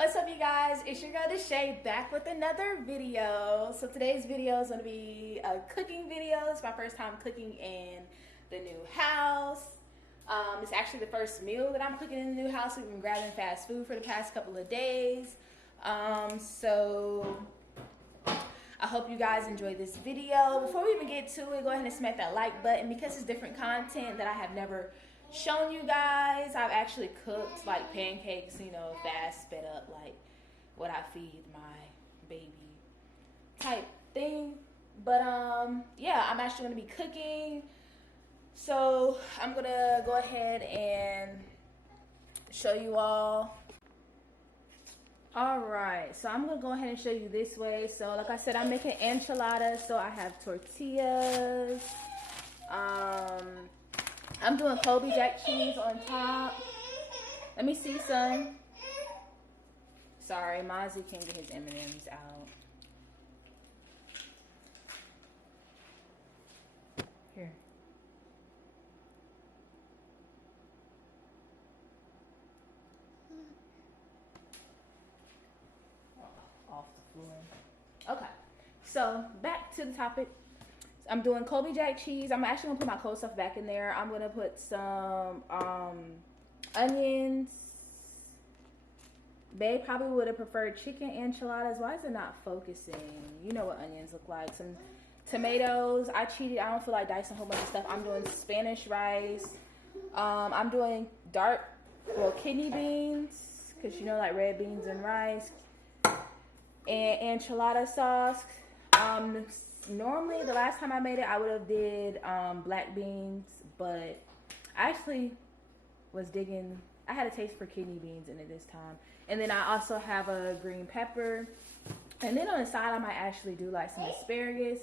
What's up, you guys? It's your girl Deshea back with another video. So today's video is going to be a cooking video. It's my first time cooking in the new house. It's actually the first meal that I'm cooking in the new house. We've been grabbing fast food for the past couple of days. So I hope you guys enjoy this video. Before we even get to it, go ahead and smack that like button because it's different content that I have never shown you guys. I've actually cooked like pancakes, you know, fast, sped up, like what I feed my baby type thing. But yeah, I'm actually gonna be cooking. So I'm gonna go ahead and show you all. Alright, so I'm gonna go ahead and show you this way. So like I said, I'm making enchiladas. So I have tortillas. I'm doing Colby Jack cheese on top. Let me see, son. Sorry, Mozzie can't get his M&Ms out. Here. Off the floor. Okay, so back to the topic. I'm doing Colby Jack cheese. I'm actually gonna put my cold stuff back in there. I'm gonna put some onions. Babe probably would have preferred chicken enchiladas. Why is it not focusing? You know what onions look like. Some tomatoes. I cheated. I don't feel like dicing a whole bunch of stuff. I'm doing Spanish rice. I'm doing kidney beans, because you know, like red beans and rice. And enchilada sauce. Normally, the last time I made it, I would have did black beans, but I actually was digging. I had a taste for kidney beans in it this time. And then I also have a green pepper. And then on the side, I might actually do like some asparagus.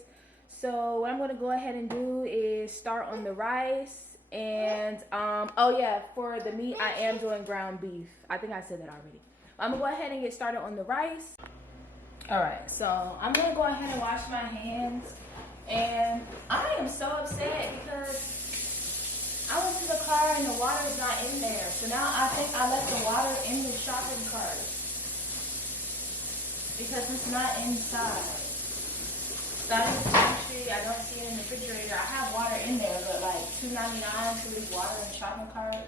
So what I'm going to go ahead and do is start on the rice. And, oh yeah, for the meat, I am doing ground beef. I think I said that already. I'm going to go ahead and get started on the rice. Alright, so I'm going to go ahead and wash my hands, and I am so upset because I went to the car and the water is not in there. So now I think I left the water in the shopping cart because it's not inside. That is actually, I don't see it in the refrigerator. I have water in there, but like $2.99 to leave water in the shopping cart,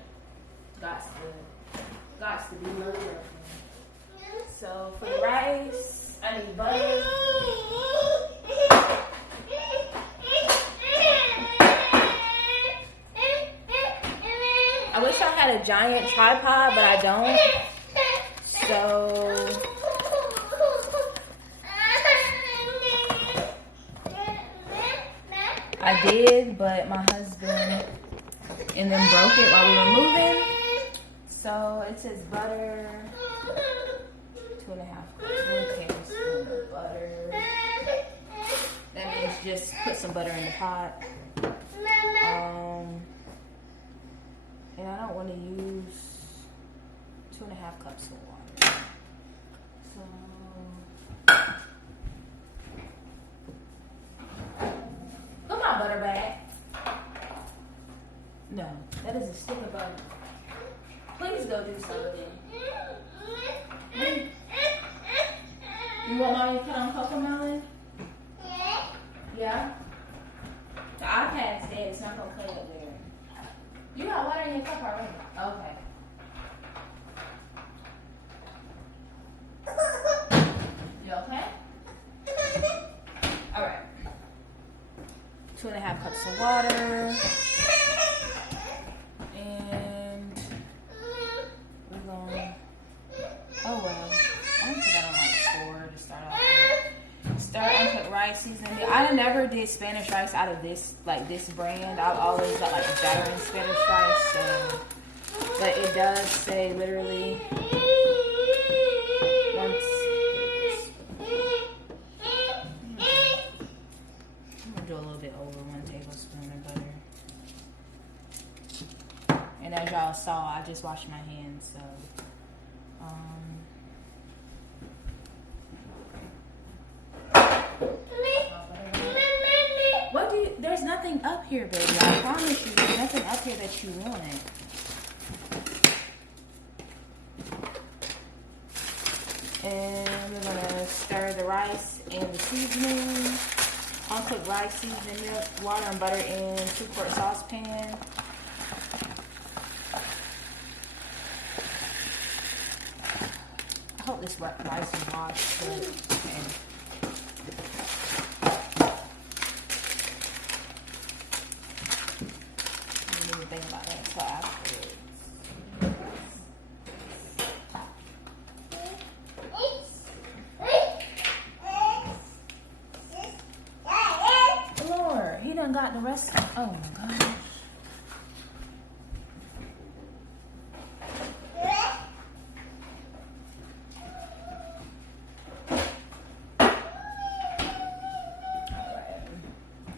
got to be low careful. So for the rice, I need butter. I wish I had a giant tripod, but I don't. So I did, but my husband and then broke it while we were moving. So it says butter. 2.5 cups, 1 tablespoon of butter. That means just put some butter in the pot. And I don't want to use 2.5 cups of water. So put my butter back. No, that is a stick of butter. Please go do something. You want mommy to put on Cocomelon? Yeah? The iPad's dead. It's not going to clean up there. You got water in your cup already? Okay. You okay? Alright. 2.5 cups of water. And we're going. Oh well. I'm gonna put that on like 4 to start off with. Start uncooked rice seasoning. I never did Spanish rice out of this, like this brand. I've always got like veteran Spanish rice. So, but it does say literally once. I'm gonna do a little bit over 1 tablespoon of butter. And as y'all saw, I just washed my hands, so. What do you, there's nothing up here, baby. I promise you, there's nothing up here that you want. And we're gonna stir the rice and the seasoning. Uncooked rice, seasoning, milk, water, and butter in 2-quart saucepan. I hope this rice is washed good. Okay. I didn't even think about that until afterwards. Lord, he done got the rest. Oh my gosh.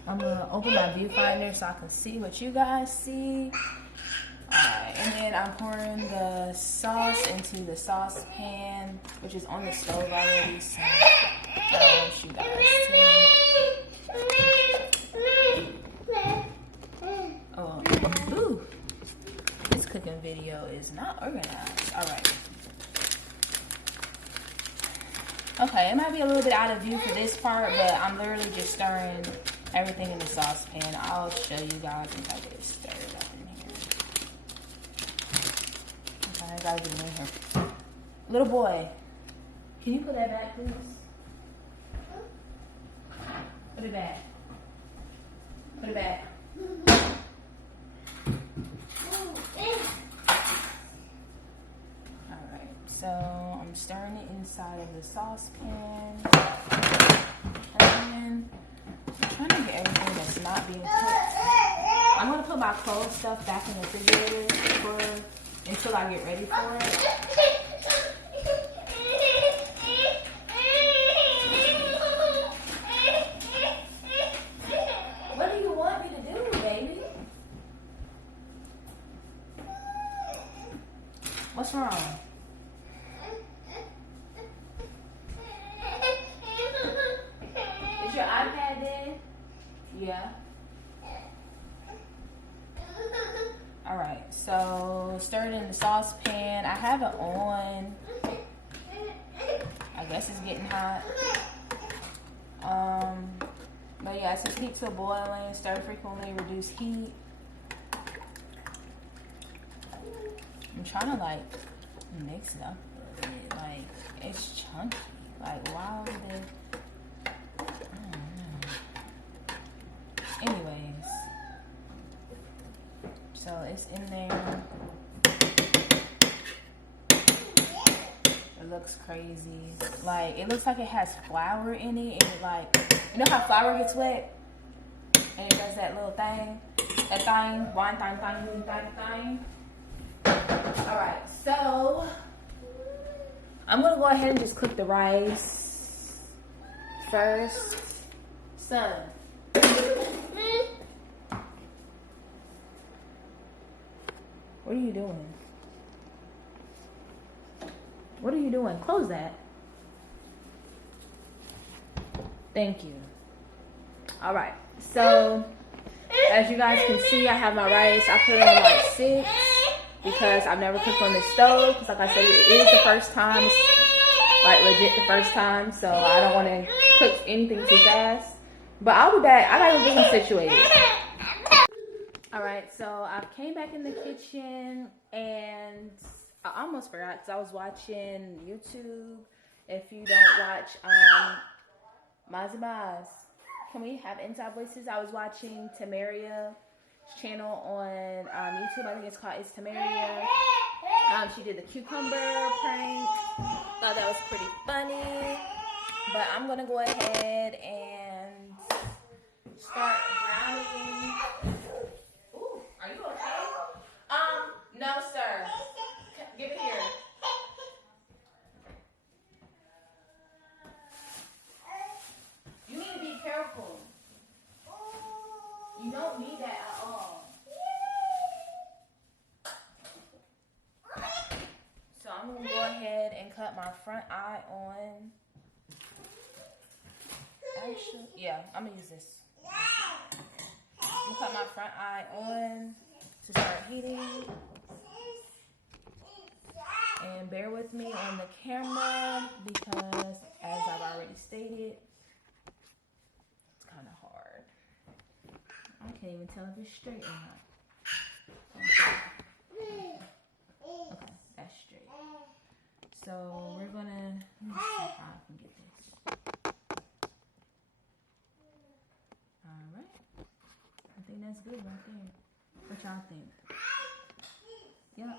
I'm gonna open my viewfinder so I can see what you guys see. Alright, and then I'm pouring the sauce into the saucepan, which is on the stove already, so I want you guys to. Oh, ooh. This cooking video is not organized. Alright. Okay, it might be a little bit out of view for this part, but I'm literally just stirring everything in the saucepan. I'll show you guys once I get it stirred up in here. Okay, I gotta get it in here. Little boy, can you put that back, please? Put it back. Put it back. Alright, so I'm stirring it inside of the saucepan. And I'm trying to get everything that's not being cooked. I'm going to put my cold stuff back in the refrigerator until I get ready for it. What do you want me to do, baby? What's wrong? Is your iPad dead? Yeah. Alright, so stir it in the saucepan. I have it on. I guess it's getting hot. But yeah, it says heat to boiling, stir frequently, reduce heat. I'm trying to like mix it up a little bit. Like, it's chunky. Like, why would it? Anyways, so it's in there. It looks crazy. Like, it looks like it has flour in it, and it, like, you know how flour gets wet and it does that little thing, that thing, one thing. All right, so I'm gonna go ahead and just cook the rice first. Son. What are you doing? What are you doing? Close that. Thank you. All right. So, as you guys can see, I have my rice. I put it on like 6 because I've never cooked on this stove. Because, like I said, it is the first time. It's like legit the first time. So, I don't want to cook anything too fast. But I'll be back. I gotta go get them situated. Alright, so I came back in the kitchen and I almost forgot because I was watching YouTube. If you don't watch Mazibaz, can we have inside voices? I was watching Tamaria's channel on YouTube. I think it's called It's Tamaria. She did the cucumber prank. Thought that was pretty funny. But I'm gonna go ahead and start browning. Are you okay? No, sir. Give it here. You need to be careful. You don't need that at all. So I'm going to go ahead and cut my front eye on. Actually, yeah, I'm going to use this. I'm gonna cut my front eye on to start heating. And bear with me on the camera because, as I've already stated, it's kind of hard. I can't even tell if it's straight or not. Okay, that's straight. So we're gonna, let me see if I can get this. Alright. I think that's good right there. What y'all think? Yep.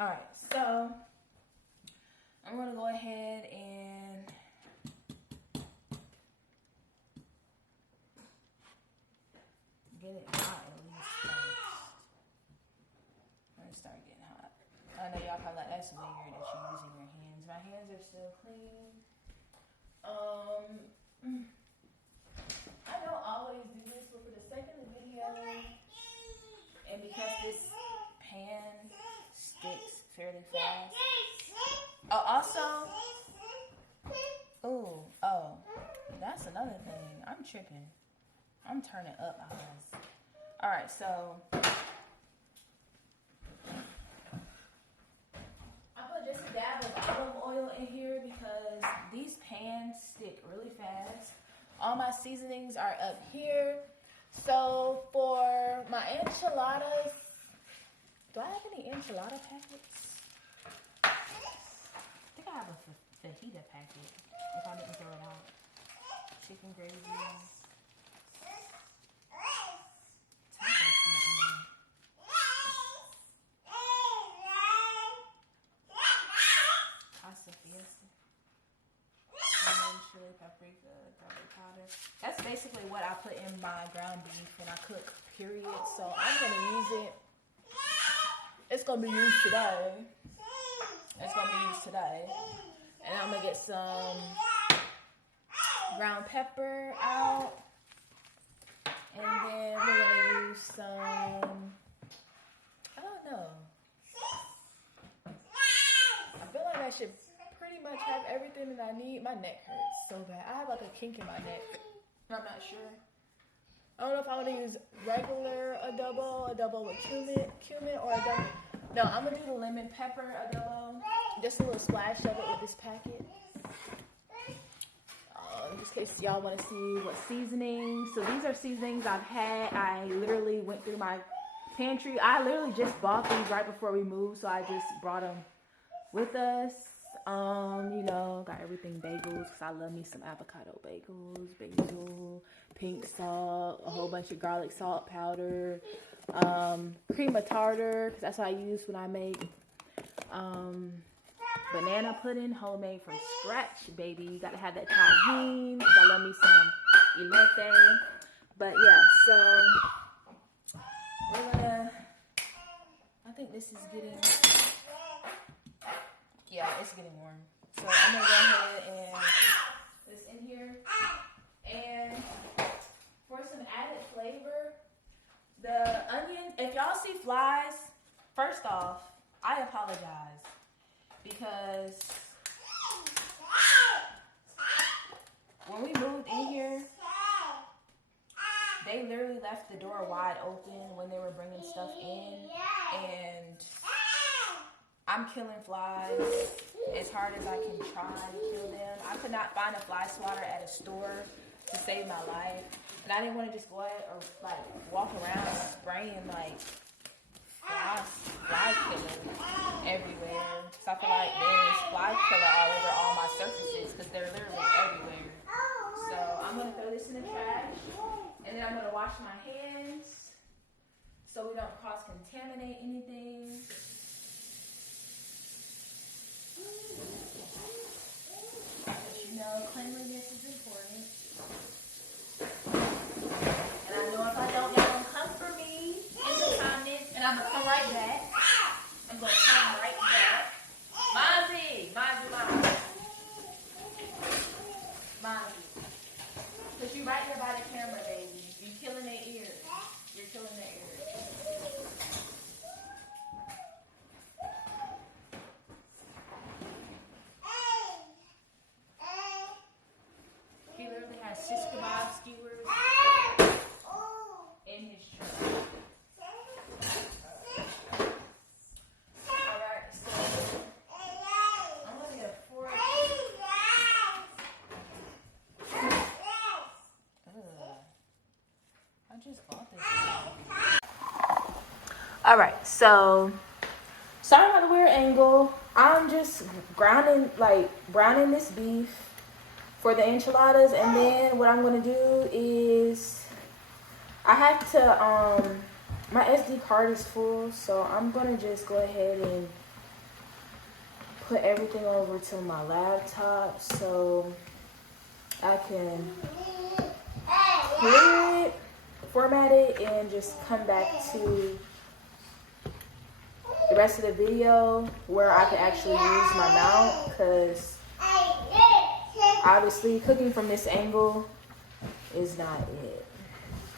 Alright, so I'm gonna go ahead and get it hot at least first. Let it start getting hot. I know y'all probably like, that's weird that you're using your hands. My hands are still clean. I don't always do this, but for the sake of the video, and because this pan sticks fairly fast. Oh, also, oh, that's another thing. I'm tripping. I'm turning up eyes. All right, so I put just a dab of olive oil in here because these pans stick really fast. All my seasonings are up here. So for my enchiladas, do I have any enchilada packets? I think I have a fajita packet if I didn't throw it out. Chicken gravy. Taco seasoning. Pasta fiesta. Onion, chili, paprika, garlic powder. That's basically what I put in my ground beef when I cook, period. So I'm going to use it. It's going to be used today. It's going to be used today. And I'm going to get some ground pepper out. And then we're going to use some, I don't know. I feel like I should pretty much have everything that I need. My neck hurts so bad. I have like a kink in my neck. I'm not sure. I don't know if I want to use regular adobo with cumin, or adobo. No, I'm going to do the lemon pepper adobo. Just a little splash of it with this packet. In just case y'all want to see what seasonings. So these are seasonings I've had. I literally went through my pantry. I literally just bought these right before we moved, so I just brought them with us. You know, got everything bagels because I love me some avocado bagels, basil, pink salt, a whole bunch of garlic salt powder, cream of tartar because that's what I use when I make banana pudding, homemade from scratch, baby. You gotta have that tahini because I love me some elote. But yeah, so we're gonna, I think this is getting, yeah, it's getting warm. So I'm gonna go ahead and put this in here. And for some added flavor, the onion, if y'all see flies, first off, I apologize because when we moved in here, they literally left the door wide open when they were bringing stuff in, and I'm killing flies as hard as I can try to kill them. I could not find a fly swatter at a store to save my life, and I didn't want to just go ahead or like walk around spraying like fly killer everywhere. So I feel like there's fly killer all over all my surfaces because they're literally everywhere. So I'm gonna throw this in the trash, and then I'm gonna wash my hands so we don't cross-contaminate anything. You know, cleanliness is important. And I know if I don't, y'all gonna come for me in the comments, and I'm gonna come right back. I'm gonna come right back. Mozzie. Cause you right here by the camera, baby. You killing their ears. You're killing their ears. All right, so sorry about the weird angle. I'm just browning this beef for the enchiladas, and then what I'm gonna do is I have to my SD card is full, so I'm gonna just go ahead and put everything over to my laptop so I can clear it, format it, and just come back to the rest of the video where I can actually use my mount, because obviously cooking from this angle is not it.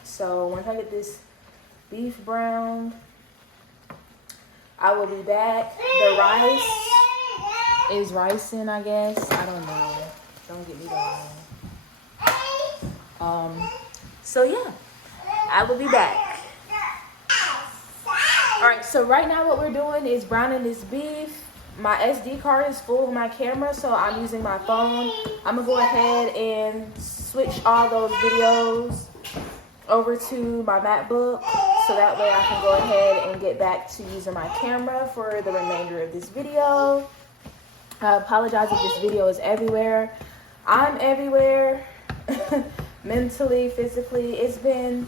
So once I get this beef browned, I will be back. The rice is ricing, I guess. I don't know. Don't get me wrong. So yeah, I will be back. All right, so right now what we're doing is browning this beef. My SD card is full of my camera, so I'm using my phone. I'm gonna go ahead and switch all those videos over to my MacBook, so that way I can go ahead and get back to using my camera for the remainder of this video. I apologize if this video is everywhere. I'm everywhere, mentally, physically. It's been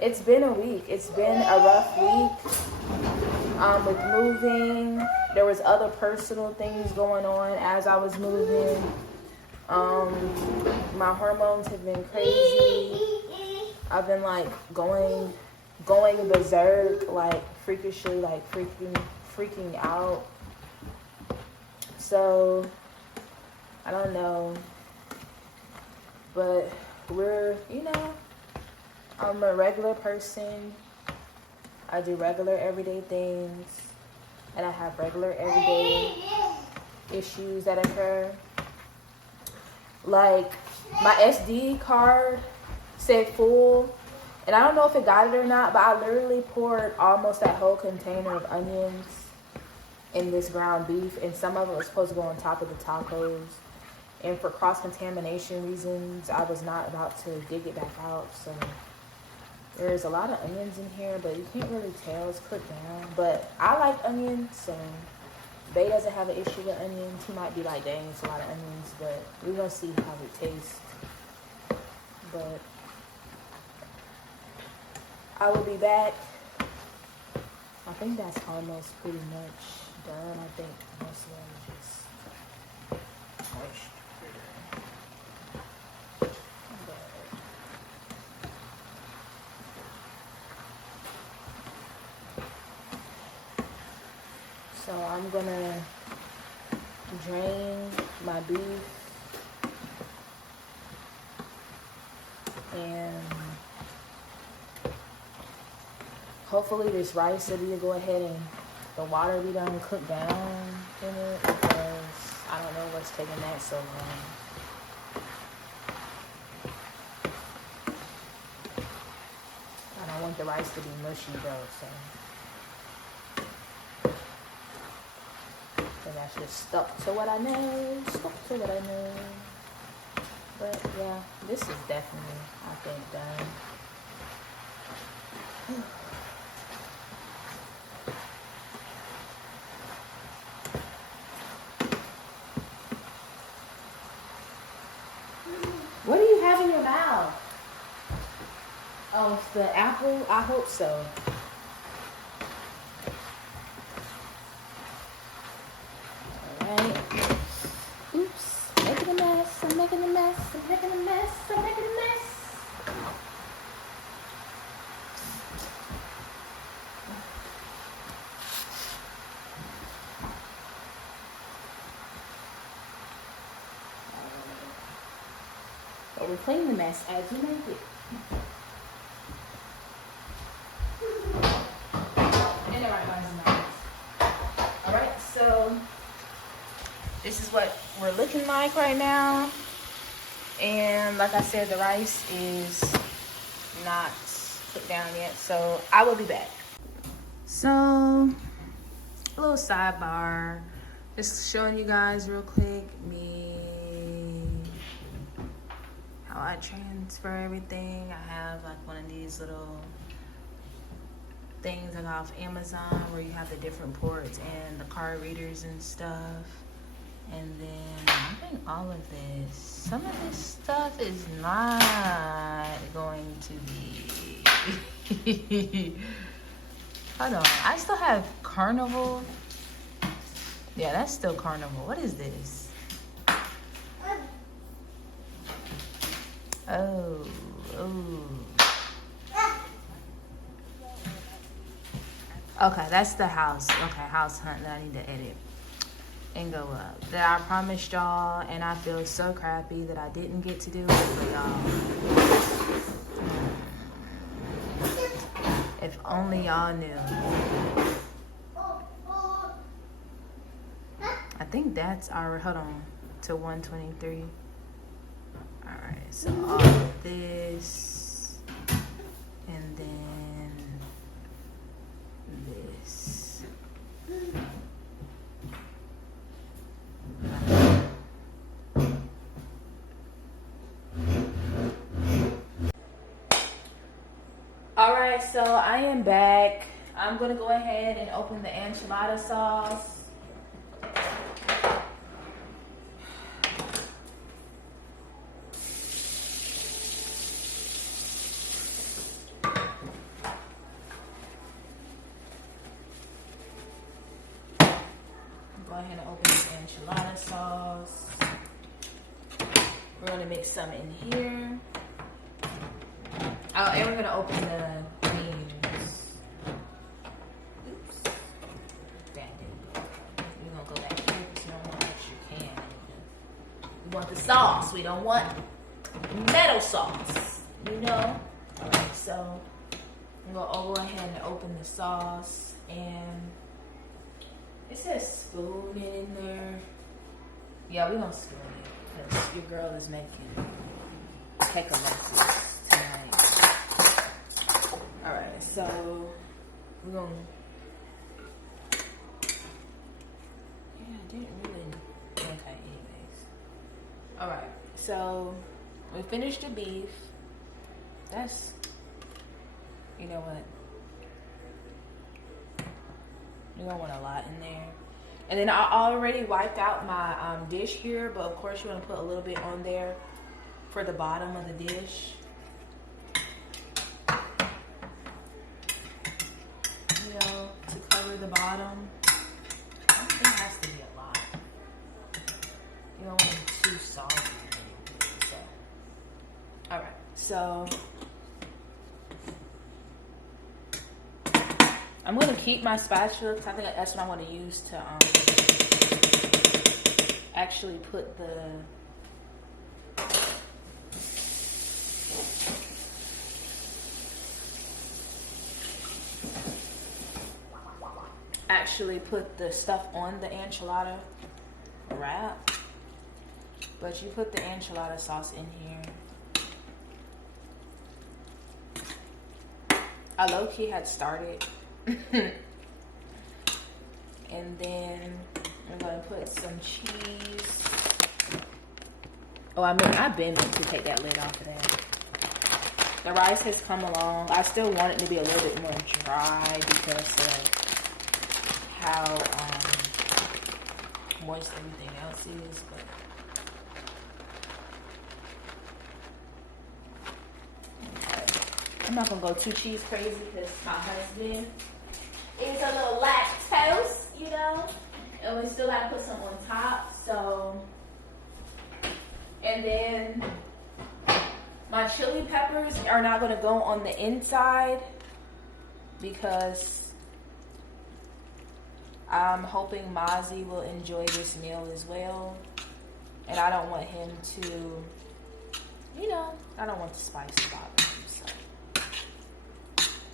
a week. It's been a rough week with moving. There was other personal things going on as I was moving. My hormones have been crazy. I've been like going berserk, like freakishly, like freaking out. So I don't know, but we're, I'm a regular person. I do regular everyday things, and I have regular everyday issues that occur. Like my SD card said full, and I don't know if it got it or not, but I literally poured almost that whole container of onions in this ground beef, and some of it was supposed to go on top of the tacos. And for cross-contamination reasons, I was not about to dig it back out. So there's a lot of onions in here, but you can't really tell. It's cooked down. But I like onions, so Bay doesn't have an issue with onions. He might be like, dang, it's a lot of onions, but we're going to see how it tastes. But I will be back. I think that's almost pretty much done. I think most of them is just moisture. So I'm gonna drain my beef and hopefully this rice will be go ahead and the water be done cook down in it, because I don't know what's taking that so long. I don't want the rice to be mushy though, so that's just stuck to what I know. But yeah, this is definitely, I think, done. What do you have in your mouth? Oh, it's the apple? I hope so. Alright. Oops. Making a mess. I'm making a mess. But we're cleaning the mess as you make it. And the right one's nice. Alright, so this is what we're looking like right now. And like I said, the rice is not put down yet. So I will be back. So, a little sidebar. Just showing you guys real quick how I transfer everything. I have like one of these little things I got off Amazon where you have the different ports and the card readers and stuff. And then I think all of this, some of this stuff is not going to be. Hold on, I still have Carnival. Yeah, that's still Carnival. What is this? Oh. Okay, that's the house. Okay, house hunt that I need to edit and go up. That I promised y'all, and I feel so crappy that I didn't get to do it for y'all. If only y'all knew. I think that's our, hold on, to 123. Alright, so all of this, and then this. Alright, so I am back. I'm gonna go ahead and open the enchilada sauce. Go ahead and open this enchilada sauce. We're gonna mix some in here. Oh, and we're gonna open the beans. Oops. That didn't go. We're gonna go back here because we don't want extra can. We want the sauce. We don't want metal sauce. You know? Alright, so we'll go ahead and open the sauce, and it says spoon in there. Yeah, we're gonna spoon it because your girl is making heck of messes tonight. Alright, so we're gonna. Yeah, I didn't really. Okay, anyways. Alright, so we finished the beef. That's. You know what? You don't want a lot in there. And then I already wiped out my dish here, but of course you want to put a little bit on there for the bottom of the dish. You know, to cover the bottom. I don't think it has to be a lot. You don't want it too salty or anything. So. Alright, so I'm going to keep my spatula because I think that's what I want to use to actually put the stuff on the enchilada wrap. But you put the enchilada sauce in here. I low-key had started. And then I'm gonna put some cheese. Oh, I mean, I've been meant to take that lid off of that. The rice has come along. I still want it to be a little bit more dry because of how moist everything else is. But okay. I'm not gonna go too cheese crazy because my husband is a little lactose, you know, and we still gotta put some on top. So, and then my chili peppers are not gonna go on the inside because I'm hoping Mozzie will enjoy this meal as well, and I don't want him to, you know, I don't want the spice to bother him. So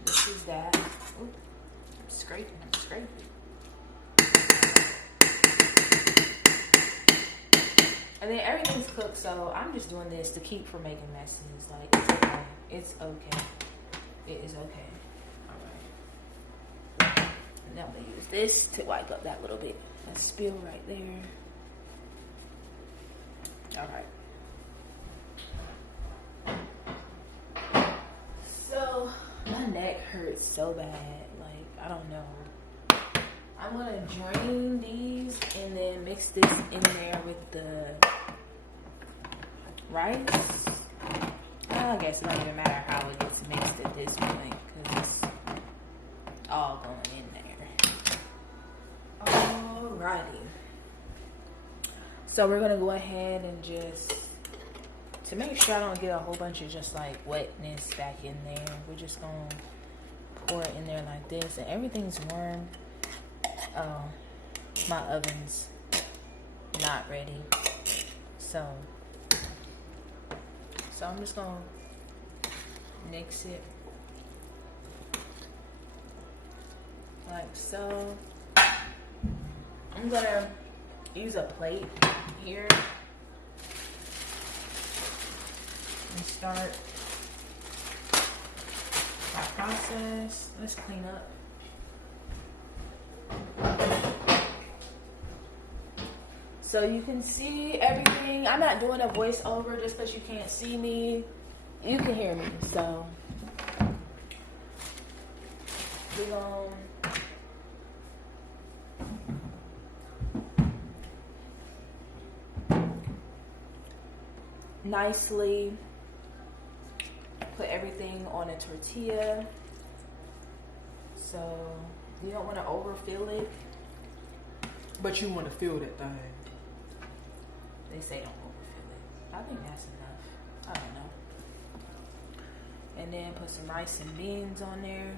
this is that. Ooh. Scraping. And then everything's cooked, so I'm just doing this to keep from making messes. Like, it's okay. It is okay. Alright. And now I'm gonna use this to wipe up that little bit. That spill right there. Alright. So, my neck hurts so bad. Like, don't know. I'm gonna drain these and then mix this in there with the rice. I guess it don't even matter how it gets mixed at this point because it's all going in there. Alrighty. So we're gonna go ahead and just, to make sure I don't get a whole bunch of just like wetness back in there, we're just gonna pour it in there like this, and everything's warm. My oven's not ready, so I'm just gonna mix it like so. I'm gonna use a plate here and start my process. Let's clean up. So you can see everything. I'm not doing a voiceover just because you can't see me. You can hear me. So we're going nicely put everything on a tortilla. So you don't want to overfill it, but you want to fill that thing. They say don't overfill it. I think that's enough. I don't know. And then put some rice and beans on there.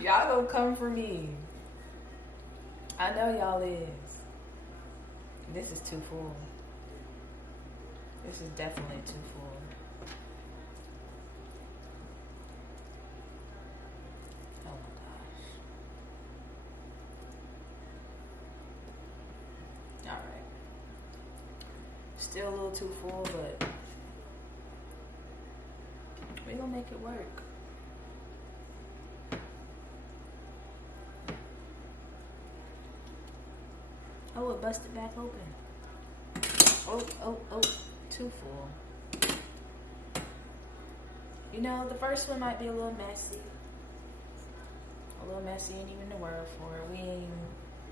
Y'all gonna come for me. I know y'all is. This is too full. This is definitely too full. Oh my gosh. Alright. Still a little too full, but we're gonna make it work. Oh, it busted back open. Oh, too full. You know, the first one might be a little messy. A little messy ain't even the word for it.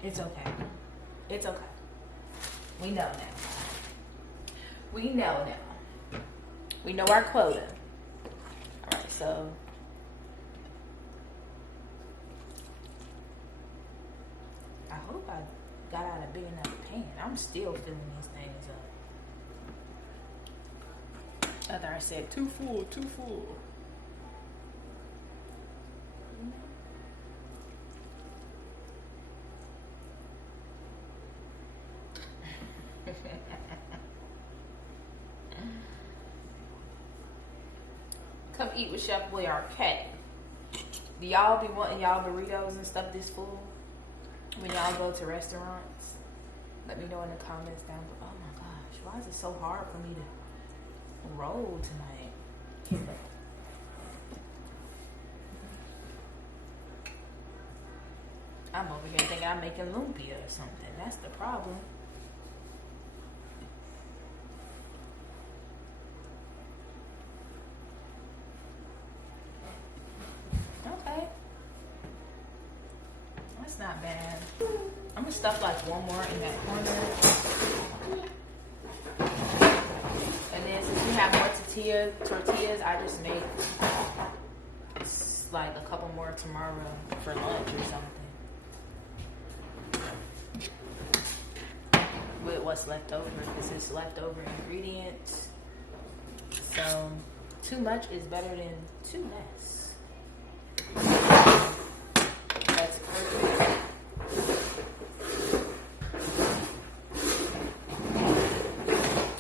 It's okay. It's okay. We know now. We know now. We know our quota. Alright, so I hope I got out a big enough pan. I'm still filling these things up. Other I said too full, too full. Come eat with Chef Boy Arcade. Do y'all be wanting y'all burritos and stuff this full when y'all go to restaurants? Let me know in the comments down below. Oh my gosh, why is it so hard for me to roll tonight? I'm over here thinking I'm making lumpia or something. That's the problem. Okay. That's not bad. I'm gonna stuff like one more in that corner. And then since we have more tortillas, I just make like a couple more tomorrow for lunch or something. With what's left over, because it's leftover ingredients. So too much is better than too less. That's perfect.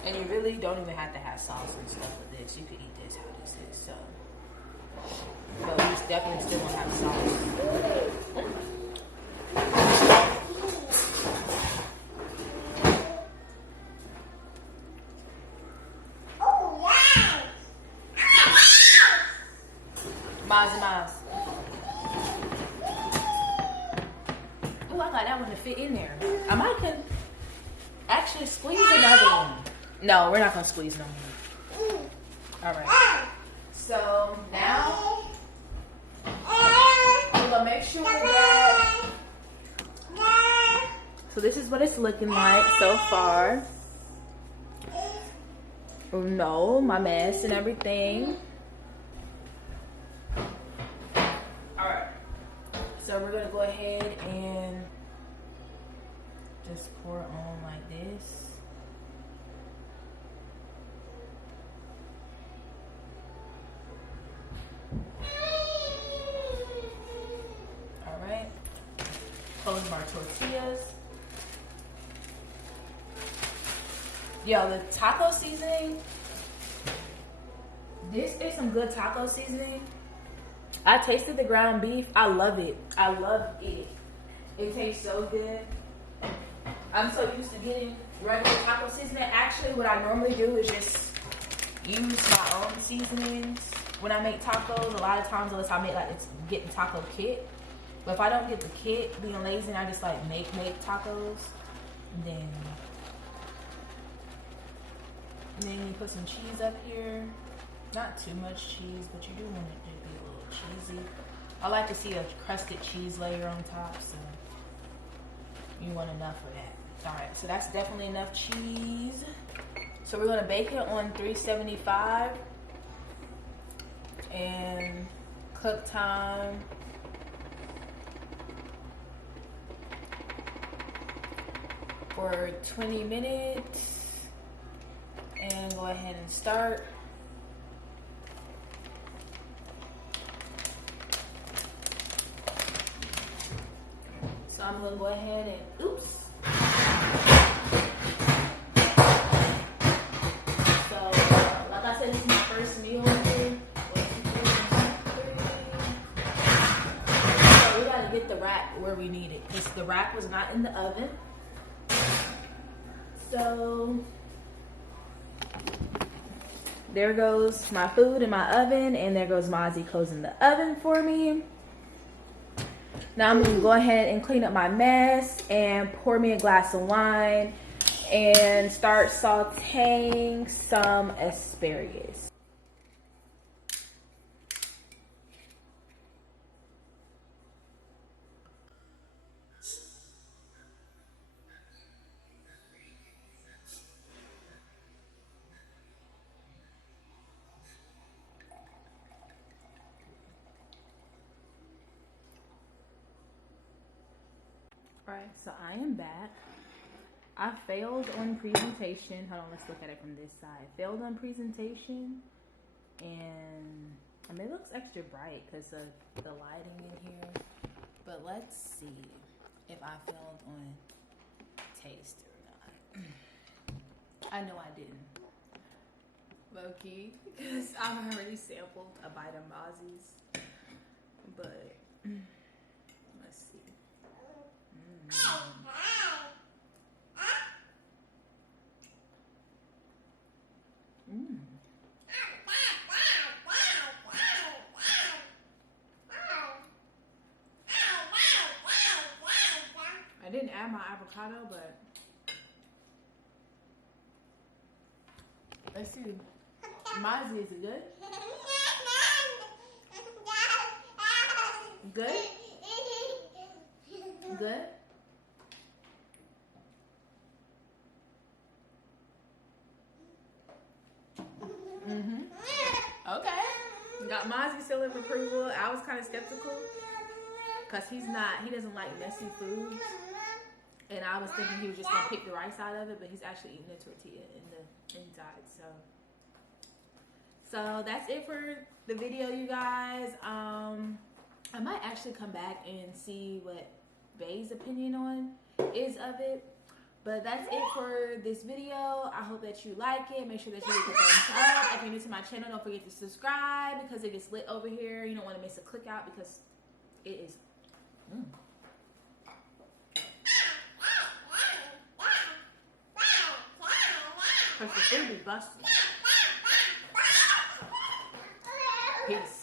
And you really don't even have to have sauce and stuff with this. You could eat this how this is. So, but we definitely still won't have sauce. Miles. Oh, I got that one to fit in there. I might can actually squeeze another one. No, we're not gonna squeeze no more. All right. So now we're gonna make sure that. So this is what it's looking like so far. No, my mess and everything. All right. So we're gonna go ahead and just pour it on like this. All right. Close our tortillas. Yo, the taco seasoning. This is some good taco seasoning. I tasted the ground beef. I love it. I love it. It tastes so good. I'm so used to getting regular taco seasoning. Actually, what I normally do is just use my own seasonings when I make tacos. A lot of times, unless I make like it's get the taco kit. But if I don't get the kit, being lazy, and I just like make tacos, then you put some cheese up here. Not too much cheese, but you do want it to be a little cheesy. I like to see a crusted cheese layer on top, so you want enough of that. All right, so that's definitely enough cheese. So we're gonna bake it on 375, and cook time for 20 minutes. And go ahead and start. So I'm gonna go ahead and, oops. So, like I said, this is my first meal here. So we gotta get the rack where we need it, because the rack was not in the oven. So there goes my food in my oven, and there goes Mozzie closing the oven for me. Now I'm gonna go ahead and clean up my mess and pour me a glass of wine and start sauteing some asparagus. Alright, so I am back. I failed on presentation. Hold on, let's look at it from this side. Failed on presentation, and I mean, it looks extra bright because of the lighting in here. But let's see if I failed on taste or not. I know I didn't. Low key, because I've already sampled a bite of Mozzie's. But let's see. I didn't add my avocado, but let's see. Mozzie, is it good? Good? Good? Okay. Got Mozzie seal of approval. I was kind of skeptical because he doesn't like messy foods. And I was thinking he was just going to pick the rice out of it, but he's actually eating the tortilla in the inside. So that's it for the video, you guys. I might actually come back and see what Bay's opinion on is of it. But that's it for this video. I hope that you like it. Make sure that you hit the thumbs up. If you're new to my channel, don't forget to subscribe because it gets lit over here. You don't want to miss a click out because it is. Because the food is busted. Peace.